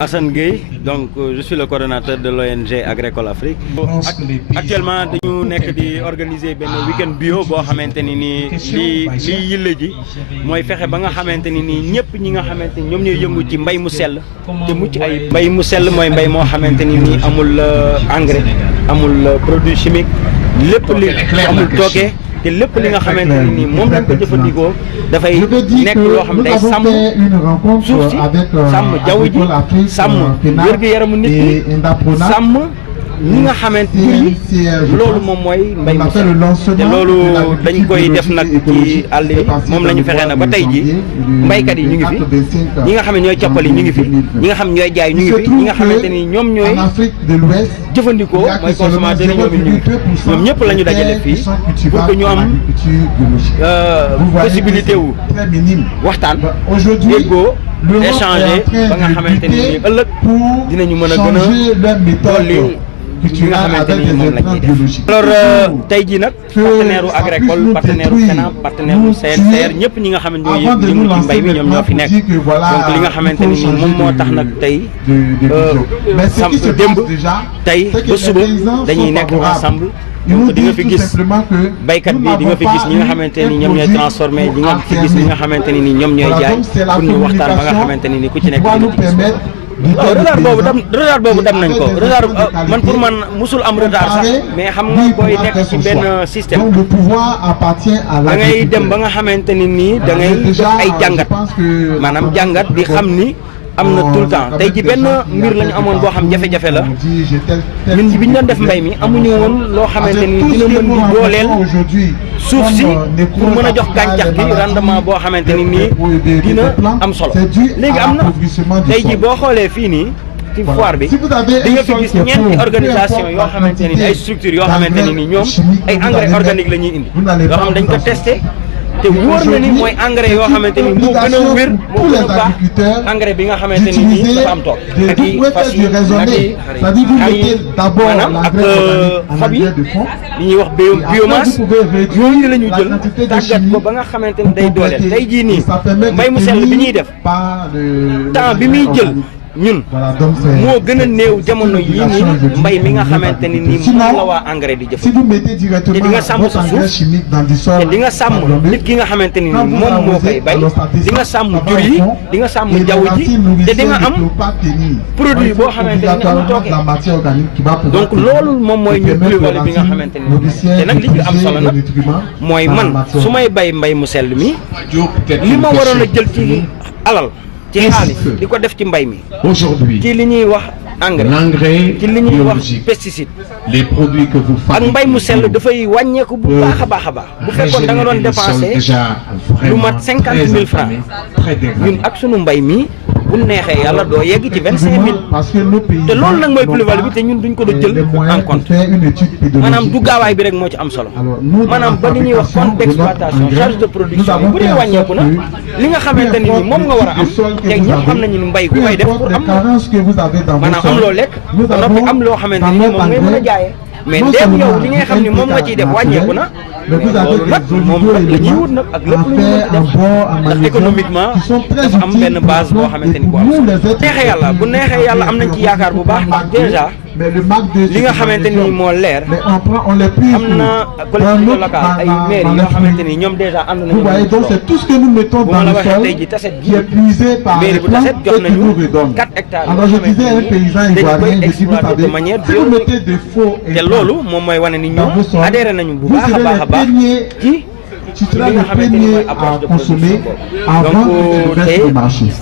Assane Gueye, donc je suis le coordonnateur de l'ONG Agricole Afrique. Actuellement dañu nekk di organiser benn week-end bio boo xamante ni nii li yille ji mooy fexe ba nga xamante ni nii ñëpp ñi nga xamante ni ñoom ñooy yëngu ci mbay mu sell te mucc ay mbay mu sell mooy mbay moo xamante ni nii amul engrais amul produit chimique lépp li amul tooke te lépp li nga xamante ni nii moom lañ ko jëfandikoo dafay nekk loo xam ne day sàmm suuf si sàmm jaww ji sàmm wér-gu-yaramu nit ñi sàmm ñi nga xamante ni loolu moom mooy mbay mu sell te loolu dañ koy def nag ci àll yi moom la ñu fexee nag ba tey ji mbaykat yi ñu ngi fi ñi nga xam ne ñooy cappal yi ñu ngi fi ñi nga xam ñooy jaay ñu ngi fi ñi nga xamante ni ñoom ñooy jëfandikoo mooy consommateur yi ñoom it ñu ngi fi ñoom ñëpp la ñu dajale fii pour que ñu am possibilité wu waxtaan déggoo échanger ba nga xamante ni ëllëg dinañu mën a gën a dolli li nga xamante ni moom la ñuy def. alors tey jii nag partenaire u agricole partenaire u Sénat partenaire u CNCR ñëpp ñi nga xam ne ñoo yëngu ci mbay mi ñoom ñoo fi nekk donc li nga xamante ni moom moo tax nag tey démb tey ba suba dañuy nekk ensemble. donc di nga fi gis baykat bi di nga fi gis ñi nga xamante ni ñoom ñooy transformé di nga fi gis ñi nga xamante ni ñoom ñooy jaay pour ñu waxtaan ba nga xamante ni ku ci nekk dina ci gis waaw retard boobu dem nañ ko retard man pour man musul am retard sax mais xam nga booy nekk ci benn système da ngay dem ba nga xamante ni nii da ngay def ay jàngat maanaam jàngat di xam ni am na tout le temps tey ji benn mbir la ñu amoon boo xam jafe-jafe la ñun bi ñu doon def mbay mi amuñu woon loo xamante ni dina mën di dooleel suuf si pour mën a jox gàncax gi rendement boo xamante ni nii dina am solo léegi am na tey ji boo xoolee fii nii ci foire bi di nga fi gis ñeenti organisation yoo xamante ni ay structures yoo xamante ni nii ñoom ay engrais organique la ñuy indi yoo xam dañ ko testé te wóor na ni mooy engrais yoo xamante ni moo gën a wér moo gën a baax engrais bi nga xamante ni nii dafa am tool ak yi fas yi ak yi xar yi maanaam ak xob yi li ñuy wax biomasse yooyu la ñu jël tàggat ko ba nga xamante ni day dooleel tey jii nii mbay mu sell bi ñuy def temps bi muy jël ñun moo gën a néew jamono yii nii mbay mi nga xamante ni nii moom la waa engrais di jëfandikoo te di nga sàmm sa suuf te di nga sàmm nit ki nga xamante ni nii moom moo koy bay di nga sàmm jur yi di nga sàmm jaww ji te di nga am produit boo xamante ni amul tooke donc loolu moom mooy ñu plus-value bi nga xamante ni te nag li ci am solo nag mooy man su may bay mbay mu sell mi li ma waroon a jël ci alal ci xaalis di ko def ci mbay mi ci li ñuy wax engrais ci li ñuy wax pesticide les produits que vous ak mbay mu sell dafay wàññeeku bu baax a baax a baax bu fekkoon da nga doon dépensé lu mat 50 000 francs ñun ak sunu mbay mi bu neexee yàlla doo yegg ci 25 000 te loolu nag mooy plus-value bi te ñun duñ ko doon jël en compte maanaam du gaawaay bi rek moo ci am solo maanaam ba li ñuy wax compte d'exploitation charge de production bi bu dee wàññeeku na li nga xamante ni moom nga war a am te ñëpp xam nañu ni mbay ku koy def pour am maanaam am loo lekk ba noppi am loo xamante ni moom ngay mën a jaayee mais ndéem yow li ngay xam ni moom nga ciy def wàññeeku na loolu nag moom nag la ñuy wut nag ak lépp lu ñu mën di def ndax économiquement dafa am benn base boo xamante ni bu am solo neexee yàlla bu neexee yàlla am nañ ci yaakaar bu baax ndax déjà li nga xamante ni moo leer am na collectivité locale ay maires yoo xamante ni ñoom déjà ànd nañu bu ma la waxee tey ji taset gi mairie bu taset jox nañu 4 hectares yoo xamante ni dañ koy exploiter de manière biologique te loolu moom mooy wane ni ñoom adhéré nañu bu baax a baax a baax ci li nga xamante ni mooy approche de production donc tey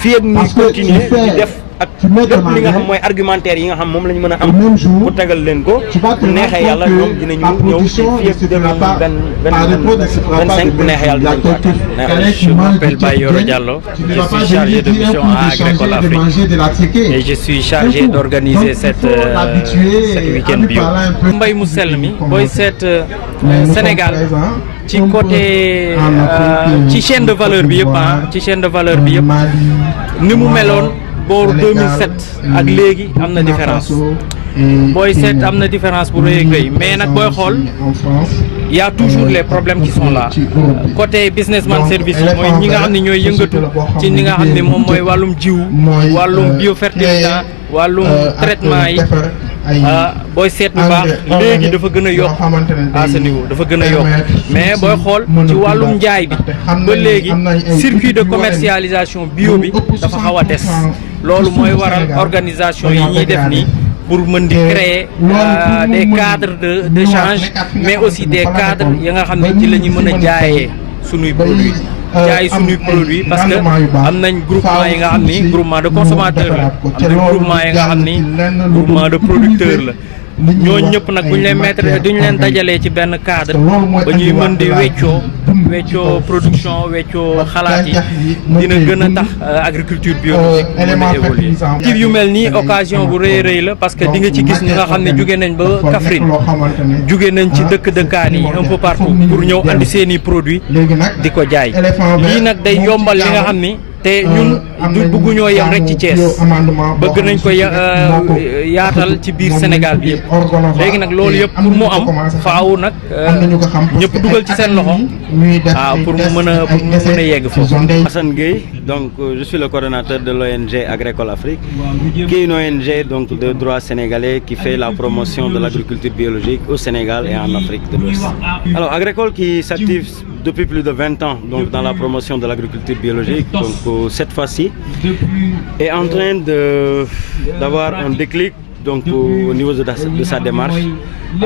fii ak ñu continuer di def ak lépp li nga xam mooy argumentaire yi nga xam moom la ñu mën a am pour tegal leen ko bu neexee yàlla ñoom dinañu ñëw ci fii ak 2025 bu neexee yàlla dinañ ko Je m'appelle Bayoro Diallo, je suis chargé de mission à Agricole Afrique et je suis chargé d'organiser cette week-end bio. mbay mu sell mi booy seet Sénégal ci côté ci chaîne de valeur bi yëpp ci chaîne de valeur bi yëpp ni mu meloon booru 2007 ak léegi am na différence booy seet am na différence bu rëy a rëy mais nag booy xool y a toujours les problèmes qui sont là côté businessman service yi mooy ñi nga xam ne ñooy yëngatu ci ñi nga xam ne moom mooy wàllum jiw wàllum biofertilisant wàllum traitement yi booy seet bu baax léegi dafa gën a yokk à ce niveau dafa gën a yokk mais booy xool ci wàllum njaay bi ba léegi circuit de commercialisation bio bi dafa xaw a des loolu mooy waral organisation yi ñuy def nii pour mën di créer des cadres d'échange mais aussi des cadres ya nga xam ne ci la ñu mën a jaayee sunuy produits jaay sunuy produits parce que am nañ groupement yi nga xam ni groupement de consommateurs la am nañ groupement yi nga xam ni groupement de producteurs la ñooñu ñëpp nag bu ñu leen mettre duñu leen dajalee ci benn cadre ba ñuy mën di weccoo production weccoo xalaat yi dina gën a tax agriculture biologique mën a évoluer ci yu mel nii occasion bu rëy rëy la parce que di nga ci gis ñi nga xam ne jóge nañ ba Kaffrine jóge nañ ci dëkk-dëkkaan yi un peu partout pour ñëw andi seeni produits di ko jaay lii nag day yombal li nga xam ni te ñun du bëgguñoo yem rek ci Thiès bëgg nañ ko yaatal ci biir Sénégal bi yëpp léegi nag loolu yëpp pour mu am faaw nag ñëpp dugal ci seen loxo pour mu mën a yegg foofu. Assane Gueye, donc je suis le coordonnateur de l'ONG Agricole Afrique, qui est une ONG donc de droit sénégalais qui fait la promotion de l'agriculture biologique au Sénégal et en Afrique de l'Ouest. Alors Agricole qui s'active depuis plus de 20 ans donc dans la promotion de l'agriculture biologique, donc cette fois-ci est en train d'avoir un déclic donc au niveau de sa démarche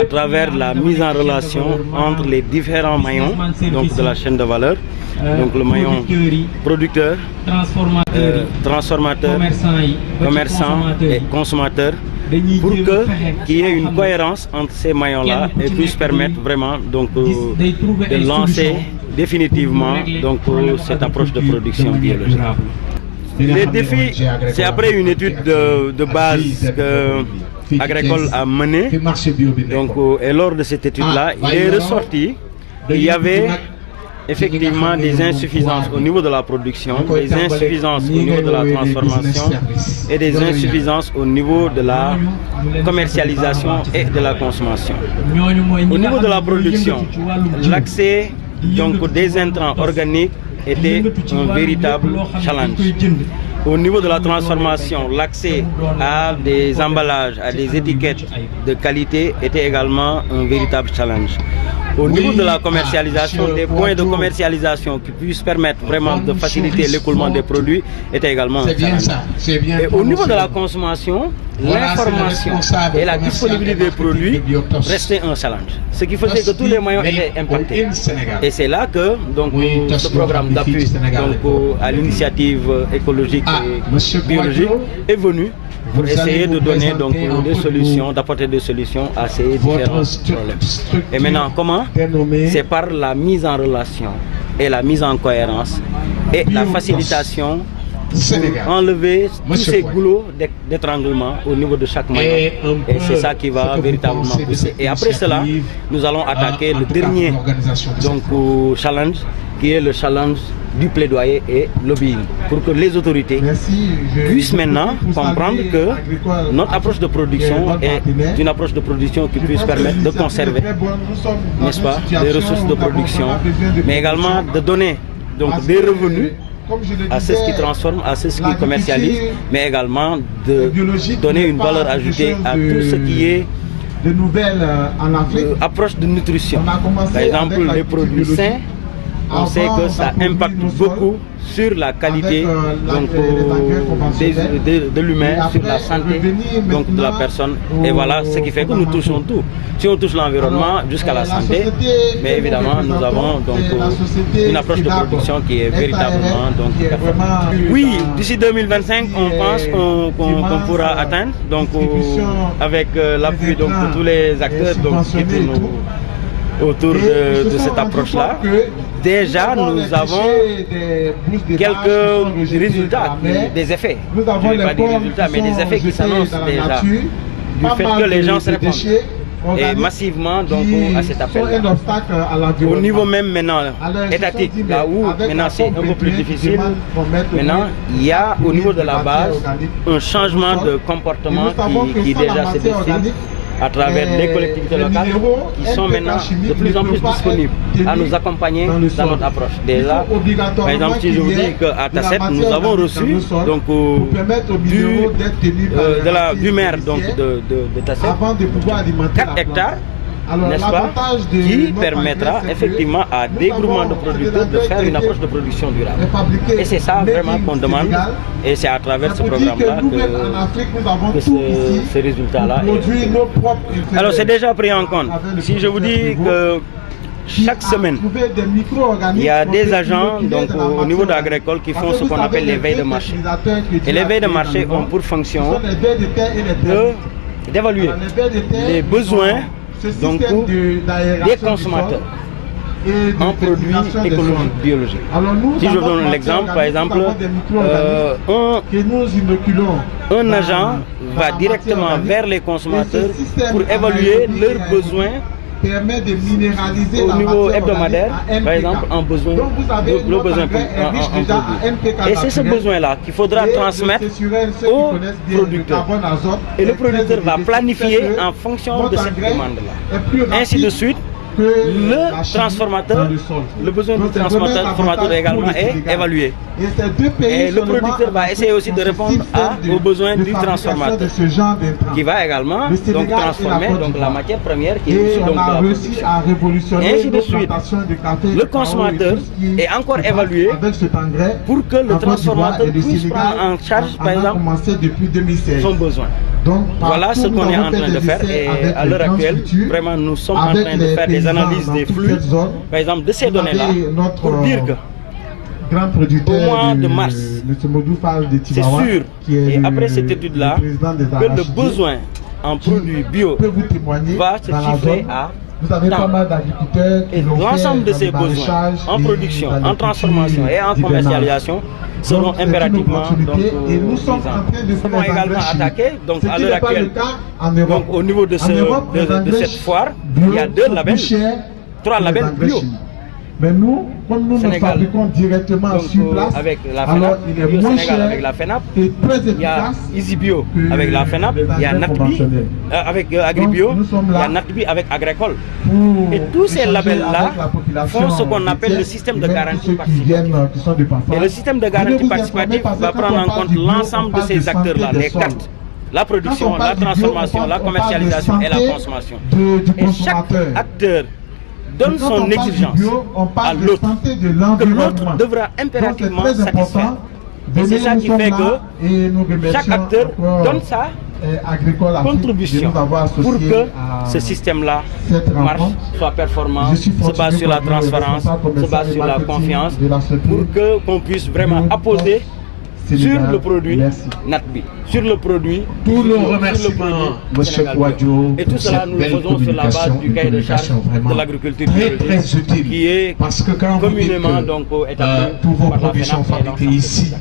à travers la mise en relation entre les différents maillons donc de la chaîne de valeur, donc le maillon producteur, transformateur, commerçant et consommateur, pour qu'il y ait une cohérence entre ces maillons-là et puisse permettre vraiment donc de lancer définitivement donc cette approche de production biologique. Les défis, c'est après une étude de base que Agricole a menée, donc, et lors de cette étude-là, il est ressorti qu'il y avait effectivement des insuffisances au niveau de la production, des insuffisances au niveau de la transformation et des insuffisances au niveau de la commercialisation et de la consommation. Au niveau de la production, l'accès donc des intrants organiques était un véritable challenge. Au niveau de la transformation, l'accès à des emballages, à des étiquettes de qualité était également un véritable challenge. Au niveau de la commercialisation, des points de commercialisation qui puissent permettre vraiment de faciliter l'écoulement des produits était également un challenge. Et au niveau de la consommation, l'information et la disponibilité des produits restaient un challenge. Ce qui faisait que tous les maillons étaient impactés. Et c'est là que donc, ce programme d'appui à l'initiative écologique et biologique est venu pour essayer de donner donc des solutions, d'apporter des solutions à ces différents problèmes. Et maintenant, comment? C'est par la mise en relation et la mise en cohérence et la facilitation pour enlever tous ces goulots d'étranglement au niveau de chaque maillon. Et c'est ça qui va véritablement pousser. Et après cela, nous allons attaquer le dernier donc, challenge, qui est le challenge du plaidoyer et lobbying, pour que les autorités puissent maintenant comprendre que notre approche de production est une approche de production qui puisse permettre de conserver, n'est-ce pas, des ressources de production, mais également de donner donc des revenus à ceux qui transforment, à ceux qui commercialisent, mais également de donner une valeur ajoutée à tout ce qui est approche de nutrition. Par exemple, les produits sains, on sait que ça impacte beaucoup sur la qualité donc, de l'humain, sur la santé donc, de la personne. Et voilà ce qui fait que nous touchons tout. Si on touche l'environnement jusqu'à la santé, mais évidemment nous avons donc une approche de production qui est véritablement donc, performante. Oui, d'ici 2025, on pense qu'on pourra atteindre, donc, avec l'appui de tous les acteurs donc, qui tournent autour de cette approche-là. Déjà, nous avons quelques résultats, des effets. Je ne vais pas dire résultats, mais des effets qui s'annoncent déjà. Du fait que les gens se répondent. et massivement donc à cet appel. Au niveau même maintenant étatique, là où maintenant c'est un peu plus difficile, maintenant il y a au niveau de la base un changement de comportement qui déjà se dessine à travers les collectivités locales qui sont maintenant de plus en plus disponibles à nous accompagner dans notre approche. Déjà, par exemple, si je vous dis qu'à Tasset, nous avons reçu donc, du maire donc, de Tasset 4 hectares, n'est-ce pas, qui permettra effectivement à des groupements de producteurs de faire une approche de production durable. Et c'est ça vraiment qu'on demande, et c'est à travers ce programme-là que ce résultat-là est. Alors c'est déjà pris en compte. Si je vous dis que chaque semaine, il y a des agents donc, au niveau d'Agricole qui font ce qu'on appelle les veilles de marché. Et les veilles de marché ont pour fonction d'évaluer les besoins donc, des consommateurs en produits écologiques biologiques. Si je donne l'exemple, par exemple, un agent va directement vers les consommateurs pour évaluer leurs besoins au niveau hebdomadaire, par exemple, en besoin, le besoin en produit. Et c'est ce besoin-là qu'il faudra transmettre au producteur. Et le producteur va planifier en fonction de cette demande-là. Ainsi de suite, le transformateur, le besoin du transformateur également est évalué. Et le producteur va essayer aussi de répondre aux besoins du transformateur, qui va également donc, transformer donc, la matière première qui est issue donc, de la production. Et ainsi de suite, le consommateur est encore évalué pour que le transformateur puisse prendre en charge, par exemple, son besoin. Voilà ce qu'on est en train de faire et à l'heure actuelle, vraiment nous sommes en train de faire des analyses des flux, par exemple de ces données-là, pour dire que au mois de mars, c'est sûr, et après cette étude-là, que le besoin en produits bio va se chiffrer à et l'ensemble de ces besoins en production, en transformation et en commercialisation seront impérativement donc, nous sommes également attaqués donc à l'heure actuelle donc, au niveau de cette foire, il y a 2 labels, 3 labels bio. Mais nous, comme nous Sénégal, nous fabriquons directement donc, sur place, avec la FENAP, alors il est Bio moins Sénégal cher avec la FENAP, et très il y a efficace EasyBio avec la FENAP, il y a Natbi avec Agribio, il y a Natbi avec Agricole. Et tous ces labels-là font ce qu'on appelle le système de garantie participative. Et le système de garantie participative va prendre en compte l'ensemble de ces acteurs-là, les cartes. La production, la transformation, la commercialisation et la consommation. Et chaque acteur donne son exigence à l'autre, que l'autre devra impérativement satisfaire. Et c'est ça qui fait que chaque acteur donne sa contribution pour que ce système-là marche, soit performant, se base sur la transparence, se base sur la confiance, pour qu'on puisse vraiment apposer sur le produit Natbi, sur le produit, tous nos remerciements, M. Kouadio. Et tout cela, nous le faisons sur la base du cahier de charge de l'agriculture très utile, qui est parce que quand communément donc établi tous vos par la produits sont FENAP et fabriqués ici,